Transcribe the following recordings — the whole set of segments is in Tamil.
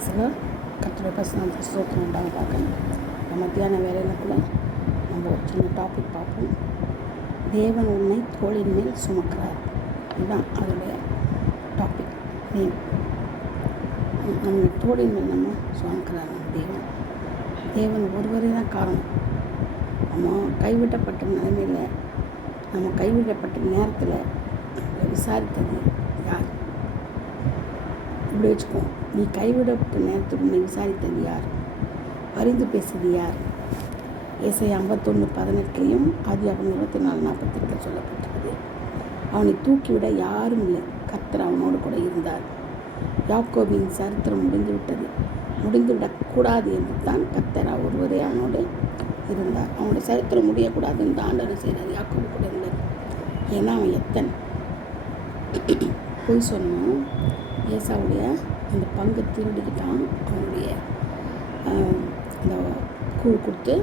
சில கர்த்தருடைய பரிசுத்த ஸ்தோத்திரம் உண்டாவதாக. மத்தியான வேலையில் கூட நம்ம ஒரு சின்ன டாபிக் பார்ப்போம். தேவன் உன்னை தோளின் மேல் சுமக்கிறார். இதுதான் அதோடைய டாபிக் நேம். நம்ம தோளின் மேல் நம்ம சுமக்கிறார். நம்ம தேவன் ஒருவரே தான் காரணம். நம்ம கைவிடப்பட்ட நிலைமையில், நம்ம கைவிடப்பட்ட நேரத்தில் விசாரித்தது யார்? இப்படி வச்சுக்கோ, நீ கைவிடப்பட்ட நேரத்தில் உன்னை விசாரித்தது யார்? அறிந்து பேசுவது யார்? ஏசாயா 51:18 ஆதியாகமம் 24:48 சொல்லப்பட்டிருக்கிறது. அவனை தூக்கிவிட யாரும் இல்லை, கர்த்தர் அவனோடு கூட இருந்தார். யாக்கோபின் சரித்திரம் முடிந்துவிடக்கூடாது என்று தான் கர்த்தர் ஒருவரே அவனோடு இருந்தார். அவனுடைய சரித்திரம் முடியக்கூடாதுன்னு தான் ஆண்டவர் செய்கிறார். யாக்கோபு கூட இருந்தார். ஏன்னா அவன் எத்தனை போய் சொன்னோம். ஏசாவுடைய அந்த பங்கை திருடிக்கிட்டான். அவனுடைய அந்த கூழ் கொடுத்து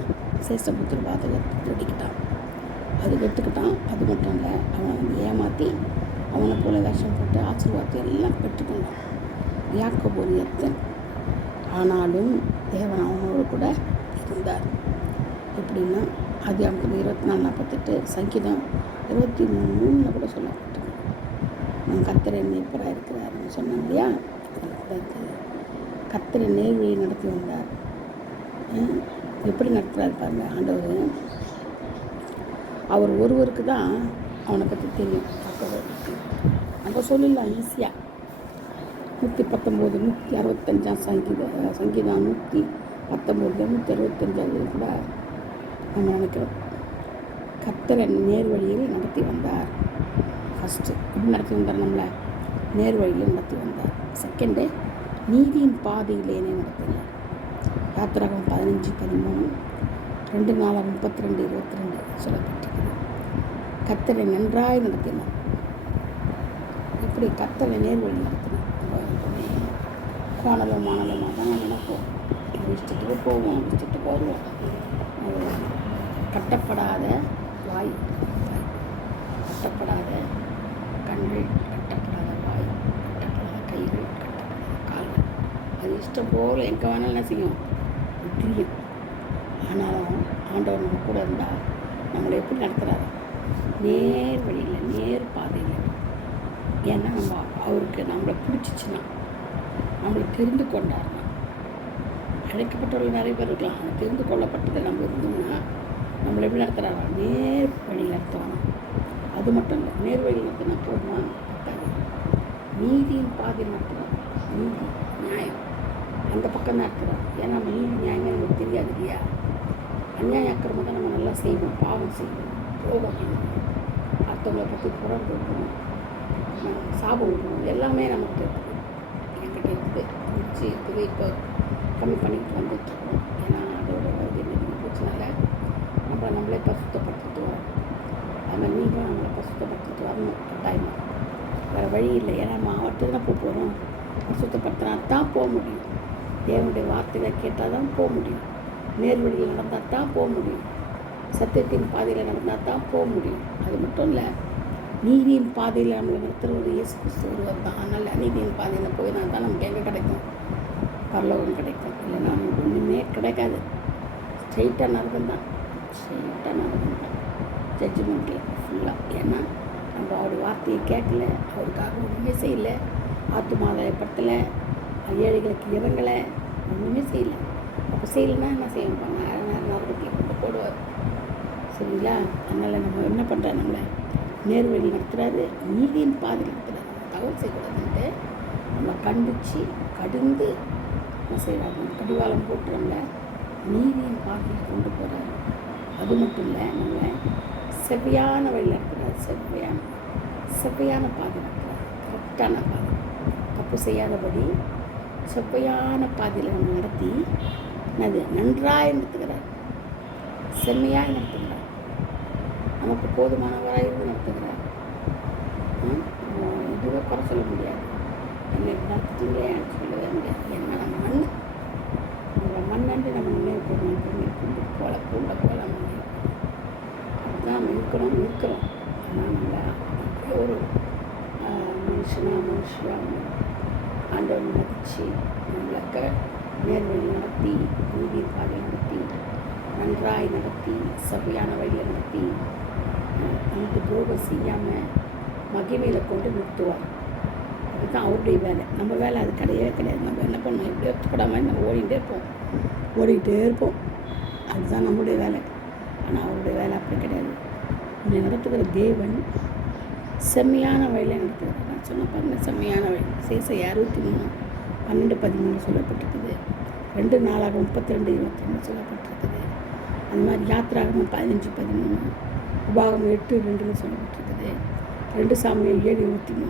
சேஷ்டபுத்திர பாதகத்தை திருடிக்கிட்டான். அது எடுத்துக்கிட்டான். அது மட்டும் இல்லை, அவனை ஏமாற்றி அவனை போல வேஷம் போட்டு ஆசீர்வாதத்தை எல்லாம் பெற்றுக்கொண்டான். யாக்கோபு ஒரு எத்தன். ஆனாலும் தேவன் அவனோடு கூட இருந்தார். எப்படின்னா ஆதியாகமம் 24:48 சங்கீதம் 23:3 கூட சொல்லப்பட்டிருக்கு. நம்ம கர்த்தரை மேய்ப்பராக இருக்கிறாருன்னு சொன்னோம் இல்லையா? அதில் கூட இருக்குது. கர்த்தரை நேர்வழி நடத்தி வந்தார். எப்படி நடத்துகிறாரு பாருங்க ஆண்டவர். அவர் ஒருவருக்கு தான் அவனை பற்றி தெரியும். நம்ம சொல்லலாம் ஈஸியாக. 119 165 சங்கீதம் 119 165 கூட நம்ம நினைக்கிறோம். கர்த்தரை நேர்வழியில் நடத்தி வந்தார். ஃபஸ்ட்டு இப்படி நடத்தி வந்தார், நம்மளை நேர்வழியில் நடத்தி வந்தார். செகண்டு, நீதியின் பாதையில் என்னை நடத்தினார். யாத்திராகமம் 15:13 2 நாளாகமம் 32:22 சொல்லப்பட்டிருக்கிறது. கர்த்தரை நன்றாய் நடத்தினார். இப்படி கர்த்தரை நேர்வழி நடத்தினார். கோணலும் மாணலமாக தான் நினைப்போம். இஷ்டத்துக்கு போவோம், இஷ்டத்துக்கு வருவோம். கட்டப்படாத வாய், கட்டப்படாத கண்கள், கட்டப்படாத வாய், கட்டப்படாத கைகள், கட்டப்படாத கால்கள். அது இஷ்டம் போல் எங்கே வேணாலும் என்ன செய்யும், தெரியும். ஆனாலும் ஆண்டவர் நம்ம கூட இருந்தால் நம்மளை எப்படி நடத்துகிறாரு? நேர் வழியில், நேர் பாதையில். ஏன்னா நம்ம அவருக்கு நம்மளை பிடிச்சிச்சின்னா, நம்மளை தெரிந்து கொண்டாருன்னா, அழைக்கப்பட்டவர்கள் நிறைய பேர் இருக்கலாம். அவங்க தெரிந்து கொள்ளப்பட்டதை நம்ம இருந்தோம்னா நம்மளை எப்படி நடத்துகிறாரா? நேர் வழியில் நடத்துவாங்க. அது மட்டும் இல்லை, நேர் வழியில் நடத்தினா போதுமா? நீதியின் பாதையில் நடத்துகிறார். நீதி நியாயம் அந்த பக்கம் தான் இருக்கிறார். ஏன்னா நம்ம நீதி நியாயமே நமக்கு தெரியாது இல்லையா? அநியாய அக்கிரமம் தான் நம்ம நல்லா செய்வோம், பாவம் செய்வோம், ரோகம் பண்ணுவோம், அடுத்தவங்களை பற்றி புறந்து வைக்கணும், சாபம் விடணும். எல்லாமே நமக்கு இருக்குது, என்கிட்ட இருக்குது, முடிச்சு இருக்குது. இப்போ கம்மி பண்ணிட்டு வந்துட்டுருக்கோம். ஏன்னா அதோட பிரச்சனால நம்மளே பசுத்தப்படுத்திட்டு வரோம். அதுமாதிரி நீங்களும் நம்மளை பசுத்தப்படுத்திட்டு வரணும் கட்டாயமாக. வேறு வழி இல்லை. ஏன்னா நம்ம அவர்கிட்ட தான் போகிறோம். பசுத்தப்படுத்தினா தான் போக முடியும். தேவனுடைய வார்த்தைகளை கேட்டால் தான் போக முடியும். நேர்வழியில் நடந்தால் தான் போக முடியும். சத்தியத்தின் பாதையில் நடந்தால் தான் போக முடியும். அது மட்டும் இல்லை, நீதியின் பாதையில் நம்மளை நிறுத்துறது இயேசு கிறிஸ்து ஒருவர் தான். அதனால் நீதியின் பாதையில் போயினா தான் நமக்கு எங்கே கிடைக்கும்? பரலோகம் கிடைக்கும். இல்லைன்னா நமக்கு ஒன்றுமே கிடைக்காது. ஸ்ட்ரெயிட்டாக நரகம் தான், ஸ்ட்ரெயிட்டாக நரகம் தான் ஜட்ஜ்மெண்ட்டில் ஃபுல்லாக. ஏன்னா நம்ம அவருடைய வார்த்தையை கேட்கல, அவருக்காக ஒன்றுமே செய்யலை, ஆத்துமாதாயப்படுத்தலை, ஏழைகளுக்கு இறங்கலை, ஒன்றுமே செய்யலை. அப்போ செய்யலைன்னா என்ன செய்யணும்? நரகத்தில் கொண்டு போடுவார். சரிங்களா? அதனால் நம்ம என்ன பண்ணுறோம்? நம்மளை நேர்வழி நடத்துகிறாரு, நீதியின் பாதை நடத்துகிறாரு. தவறு செய்யக்கூடாதுன்ட்டு நம்ம கண்டித்து கடிந்து என்ன செய்கிறாரு? கடிவாளம் போட்டு நம்மளை நீதியின் பாதையில் கொண்டு போகிறாரு. அது மட்டும் இல்லை, நம்மளை செவ்வையான வழி நடத்துகிறார். செவ்வையான பாதை நடத்துகிறார். கரெக்டான பாதை, தப்பு செய்யாதபடி செவ்வையான பாதையில் நம்ம நடத்தி நன்றாய் நடத்துகிறார், செம்மையாய் நடத்துகிறார், நமக்கு போதுமானவராக இருந்து நடத்துகிறார். இதுவே குறை சொல்ல முடியாது. என்னை நடத்திட்டீங்களே எனக்கு சொல்லவே முடியாது. ஏன்னா நம்ம மண்ணண்டு நம்ம நினைவு கொண்டு போல நம்ம அதுதான் நம்ம இருக்கிறோம். ஆனால் நம்மளை ஒரு மனுஷனாக ஆண்டவர் வச்சு நம்மளுக்கு நேர்வழி நடத்தி நீதி பாதை நடத்தி நன்றாய் நடத்தி சபையான வழியில் நடத்தி நமக்கு துரோகம் செய்யாமல் மகிமையில் கொண்டு நிறுத்துவார். அதுதான் அவருடைய வேலை. நம்ம வேலை அது கிடையவே கிடையாது. நம்ம என்ன பண்ணோம், எப்படி ஒத்துப்படாமல் நம்ம ஓடிக்கிட்டே இருப்போம். அதுதான் நம்முடைய வேலை. ஆனால் அவருடைய வேலை அப்படி கிடையாது. என்னை நடத்துகிற தேவன் செம்மையான வழியில் நடத்துகிறார். நான் சொன்ன பாருங்க, செம்மையான வழி. சேசை 63:12-13 சொல்லப்பட்டிருக்குது. 2 நாளாகவும் 32-22 சொல்லப்பட்டிருக்குது. அந்த மாதிரி யாத்திராகமும் 15-13, உபாகம் 8:2 சொல்லப்பட்டிருக்குது. 2 சாமுவேல் 7:23.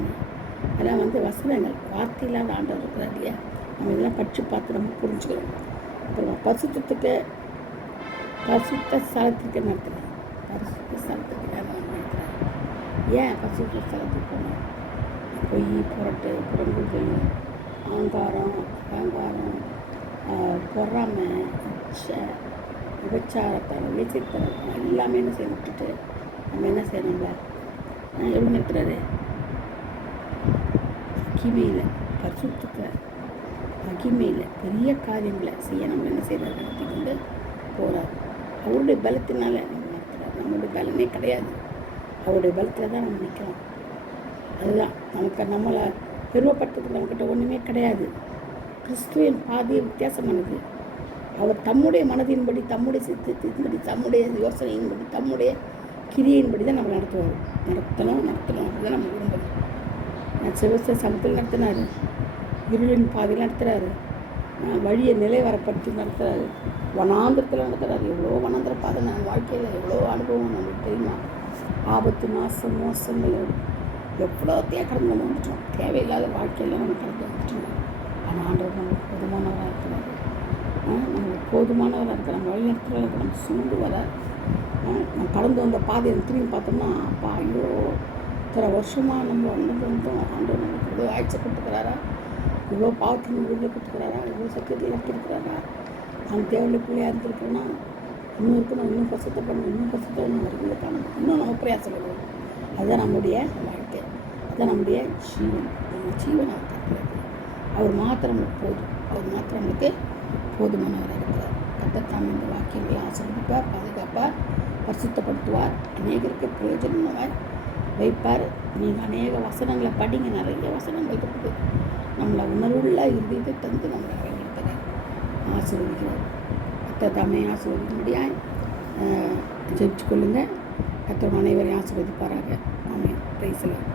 அதெல்லாம் வசனங்கள், வார்த்தை இல்லாத ஆண்டவர் இருக்கிறார் இல்லையா. நம்ம இதெல்லாம் படித்து பார்த்து நம்ம புரிஞ்சுக்கிறோம். அப்புறம் பரிசுத்தத்துக்கு பரிசுத்த ஸ்தலத்துக்கு நடத்துகிறார். பரிசுத்த ஸ்தலத்துக்கு நடத்துகிறார். ஏன் பரிசுத்த ஸ்தலத்துக்கு போனோம்? புரட்டு, புறங்குகள், ஆங்காரம், பொறாமை, விபச்சாரத்தனம், வேசித்தனம் எல்லாமே என்ன செய்ய விட்டுட்டு நம்ம என்ன செய்யணும்ல, எப்படி நிறுத்துறாரு? மகிமையில், பரிசுத்தத்தில், மகிமையில் பெரிய காரியங்களை செய்ய நம்ம என்ன செய்யறாரு? நடத்தி கொண்டு போகிறார். அவருடைய பலத்தினால நம்ம நடத்துகிறார். நம்மளுடைய பலமே கிடையாது. அவருடைய பலத்தில் தான் நம்ம நிற்கிறோம். அதுதான் நம்மளை பெருமைப்படுத்துறதுக்கு நம்மக்கிட்ட ஒன்றுமே கிடையாது. கிறிஸ்துவின் பாதையை வித்தியாசமானது. அவர் தம்முடைய மனதின்படி, தம்முடைய சித்தத்தின்படி, தம்முடைய யோசனையின்படி, தம்முடைய கிரியையின்படி தான் நம்ம நடத்துவார். நடத்தணும் அப்படிதான் நம்ம விரும்பணும். சிவச சமத்தில் நடத்தினார். இருளின் பாதையில் நடத்துகிறாரு. வழியை நிலைவரப்படுத்தி நடத்துகிறாரு. வனாந்திரத்தில் நடத்துகிறாரு. எவ்வளோ வனாந்திர பாதை நம்ம வாழ்க்கையில் எவ்வளோ அனுபவம் நம்மளுக்கு தெரியுமா? ஆபத்து, நாசம், மோசங்களோடு எவ்வளோத்தையே கடந்து நம்ம வந்துட்டோம். தேவையில்லாத வாழ்க்கையில் நம்ம கடந்து வந்துட்டோம். ஆனால் ஆண்டவர் நம்மளுக்கு போதுமானவராக இருக்கிறாரு. நம்மளுக்கு போதுமானவராக இருக்கிற நம்ம வழி நடத்துகிறவங்க நம்ம சுண்டு வர நம்ம கடந்து வந்த பாதையை திரும்பி பார்த்தோம்னா, அப்பா ஐயோ இத்தனை வருஷமாக நம்ம வந்தோம். ஆண்டவர் நம்மளுக்கு இவ்வளோ ஆய்ச்சி கொடுத்துக்கிறாரா, இவ்வளோ பாவத்தின் வீட்டில் கொடுத்துக்கிறாரா, இவ்வளோ சத்தியத்தில் கொடுத்துக்கிறாரா. நான் தேவையில்லை பிள்ளையாக இருந்திருக்கேன்னா இன்னும் இருக்கணும், இன்னும் பசத்தை பண்ணணும், இன்னும் பசத்தை வரைக்கும் காணணும், இன்னும் நம்ம பிரயாசப்படுவோம். அதுதான் நம்முடைய வாழ்க்கை. அதுதான் நம்முடைய ஜீவன். நம்ம ஜீவனாக இருக்கிறது அவர் மாத்திரம் நம்மளுக்கு போதும். அவர் மாத்திரம் நம்மளுக்கு போதுமானவராக இருக்கிறார். கர்த்தர் இந்த வாக்கியங்களை ஆசீர்வதிப்பார், பாதுகாப்பார், பரிசுத்தப்படுத்துவார், அநேகருக்கு பிரயோஜனமாய் வைப்பார். நீங்கள் அநேக வசனங்களை படிங்க. நிறைய வசனங்கள் இருக்குது. நம்மளை உணர்வுள்ள இறுதியத்தை தந்து நம்மளை வழிநடத்துகிறார், ஆசீர்வதிக்கிறார். கர்த்தர் தாமே ஆசீர்வதிக்கும்படியாய் ஜெபிச்சு கொள்ளுங்கள். கர்த்தர் அனைவரையும் ஆசீர்வதிப்பாராக. ஆமென். Praise the Lord.